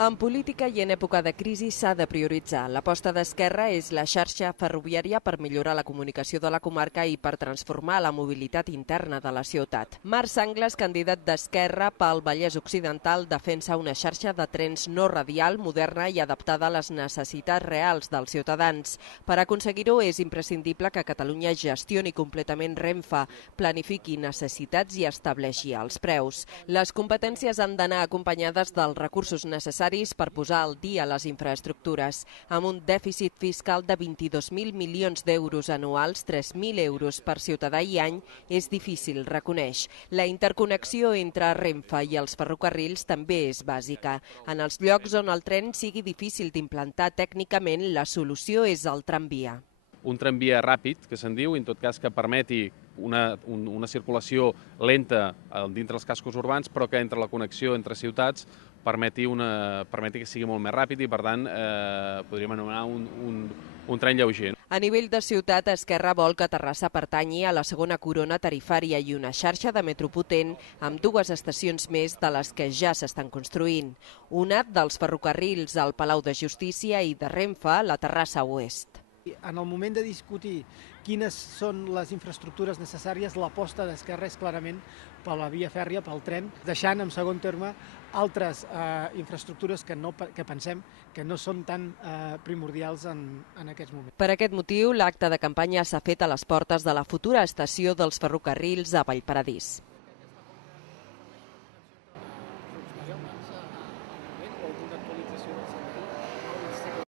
En política i en època de crisi s'ha de prioritzar. L'aposta d'Esquerra és la xarxa ferroviària per millorar la comunicació de la comarca i per transformar la mobilitat interna de la ciutat. Marc Sanglas, candidat d'Esquerra pel Vallès Occidental, defensa una xarxa de trens no radial, moderna i adaptada a les necessitats reals dels ciutadans. Per aconseguir-ho és imprescindible que Catalunya gestioni completament Renfe, planifiqui necessitats i estableixi els preus. Les competències han d'anar acompanyades dels recursos necessaris per posar al dia les infraestructures. Amb un dèficit fiscal de 22.000 milions d'euros anuals, 3.000 euros per ciutadà i any, és difícil, reconeix. La interconnexió entre Renfe i els ferrocarrils també és bàsica. En els llocs on el tren sigui difícil d'implantar tècnicament, la solució és el tramvia. Un tramvia ràpid, que se'n diu, en tot cas que permeti una circulació lenta dintre els cascos urbans, però que entre la connexió entre ciutats permeti que sigui molt més ràpid i, per tant, podríem anomenar un tren lleuger. A nivell de ciutat, Esquerra vol que Terrassa pertanyi a la segona corona tarifària i una xarxa de metro potent amb 2 estacions més de les que ja s'estan construint. Una dels ferrocarrils al Palau de Justícia i de Renfe, la Terrassa Oest. En el moment de discutir quines són les infraestructures necessàries, l'aposta d'Esquerra és clarament per la via fèrria, pel tren, deixant en segon terme altres infraestructures que pensem que no són tan primordials en aquests moments. Per aquest motiu, l'acte de campanya s'ha fet a les portes de la futura estació dels ferrocarrils a Vallparadís.